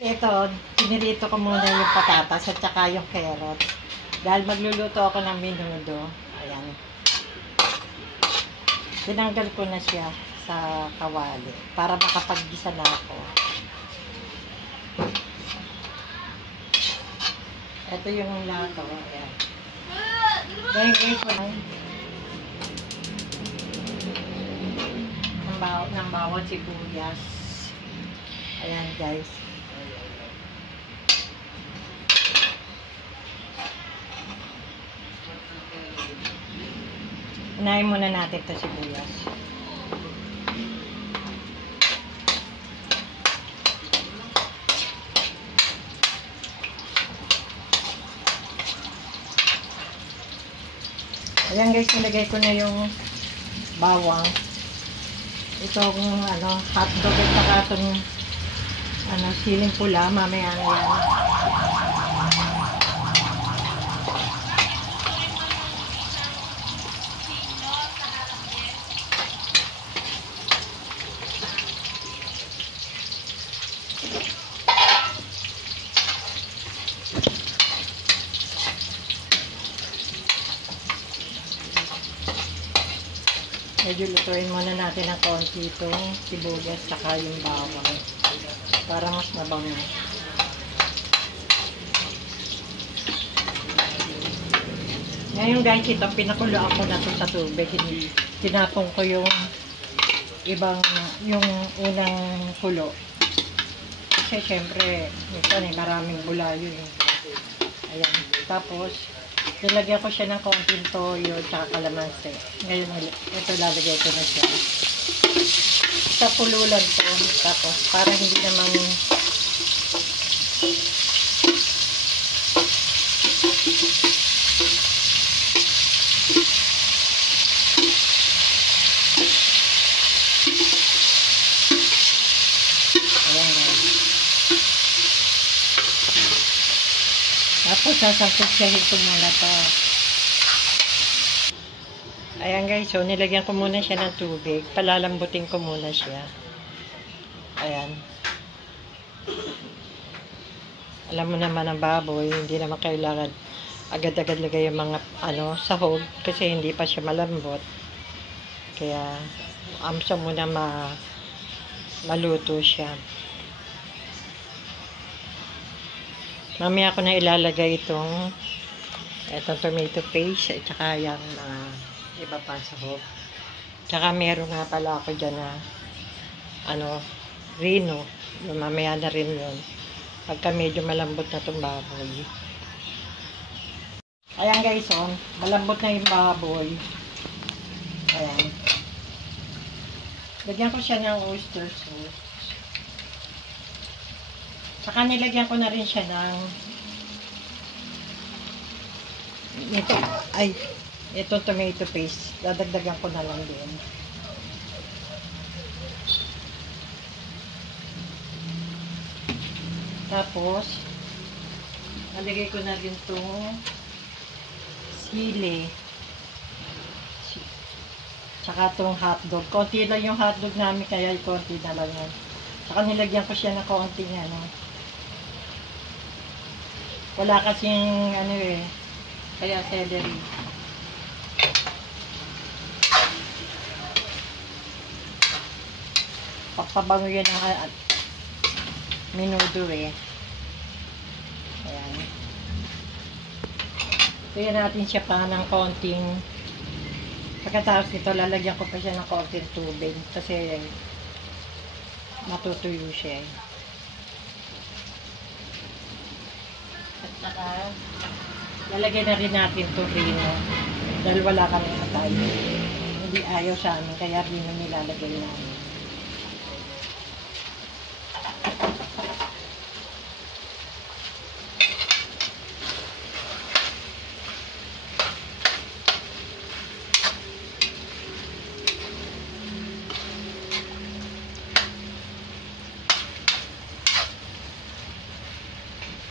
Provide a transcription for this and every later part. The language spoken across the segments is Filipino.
Ito, pinirito ko muna yung patatas at saka yung carrots. Dahil magluluto ako ng menudo. Ayan. Tinanggal ko na siya sa kawali para makapaggisa na ako. Ito yung lato. Ayan. Dahil guys, ng bawat sibuyas. Ayan guys. Unahin muna natin ito sibuyas. Ayan guys, nilagay ko na yung bawang. Itong hotdog at saka itong siling pula. Mamaya na yan. Medyo lutuin muna natin ng konti itong sibuyas saka yung bawang para mas mabango. Ngayon guys, ito pinakuloan ko na ito sa tubig. Tinapong ko yung yung unang kulo. Kasi syempre, maraming bulayo eh. Ayan. Tapos, nilagyan ko siya ng konting toyo at kalamansi. Ngayon, ito lalagay ko na siya. Sa pululan ko. Tapos, para hindi naman tapos sasangkutsahin ko muna ito. Ayan guys, so nilagyan ko muna siya ng tubig. Palalambutin ko muna siya. Ayan. Alam mo naman ang baboy, hindi naman kailangan agad-agad lagay yung mga sahog kasi hindi pa siya malambot. Kaya amsa muna maluto siya. Mamaya ko na ilalagay itong tomato paste at saka yung iba pa sahog. Tsaka meron nga pala ako dyan na rino. Mamaya na rin yun. Pagka medyo malambot na itong baboy. Ayan guys, malambot na yung baboy. Ayan. Lagyan ko siya ng oyster sauce. Saka nilagyan ko na rin siya ng itong tomato paste. Dadagdagan ko na lang din. Tapos, nalagay ko na rin itong sili. Saka itong hotdog. Konti lang yung hotdog namin, kaya konti na lang yan. Saka nilagyan ko siya ng konti wala kasing kaya celery. Papabango yan ang menudo eh. Ayan. Kaya natin siya pa ng konting, pagkatapos nito lalagyan ko pa siya ng konting tubig kasi matutuyo siya eh. At saka lalagyan na rin natin itong rino dahil wala kami atay. Hindi ayaw sa amin kaya rino nilalagay namin.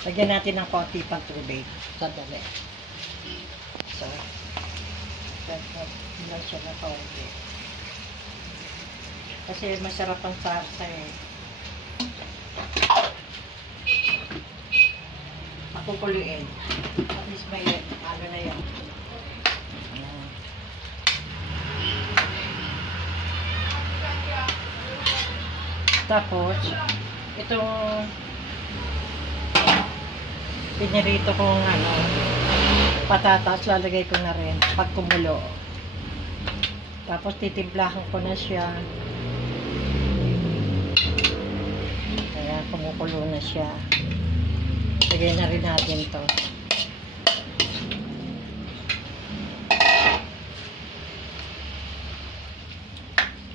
Lagyan natin ng konti pang tubig. Sandali. So, lagyan siya ng konti. Kasi masarap ang sarsa eh. Pakukuluin. At least may ano na yan. Ayan. Tapos, itong pinirito kong ano, patatas, lalagay ko na rin pag kumulo. Tapos titimplahan ko na siya. Kaya kumukulo na siya. Lagay na rin natin to.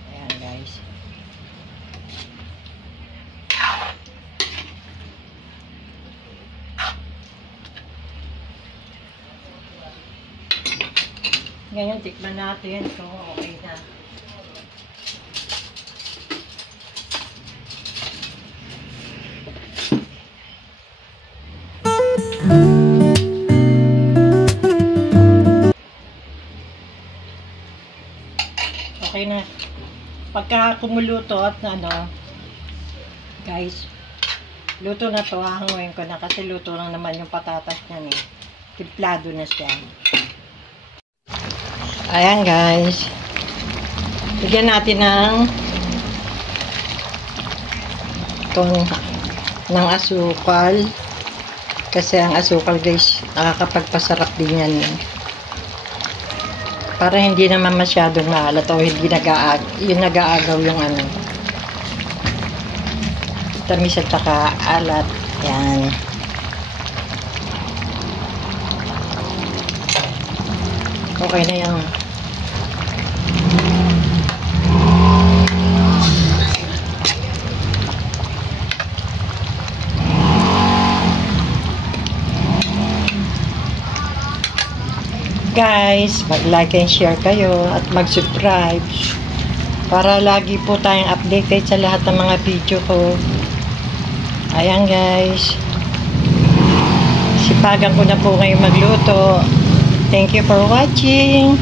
Ayan guys. Ngayon, tikman natin kung okay na. Okay na. Pagka kumuluto at ano, guys, luto na to, hahanguin ko na kasi luto lang naman yung patatas niya eh. Timplado na siya. Ayan guys. Bigyan natin ng asukal. Kasi ang asukal guys, nakakapagpasarap din yan. Para hindi naman masyadong maalat o hindi nag-aagaw yung ano. Tamis at saka alat. Yan. Okay na yan. Guys, mag-like and share kayo at mag-subscribe para lagi po tayong updated sa lahat ng mga video ko. Ayan guys. Sipagan ko na po ngayon magluto. Thank you for watching.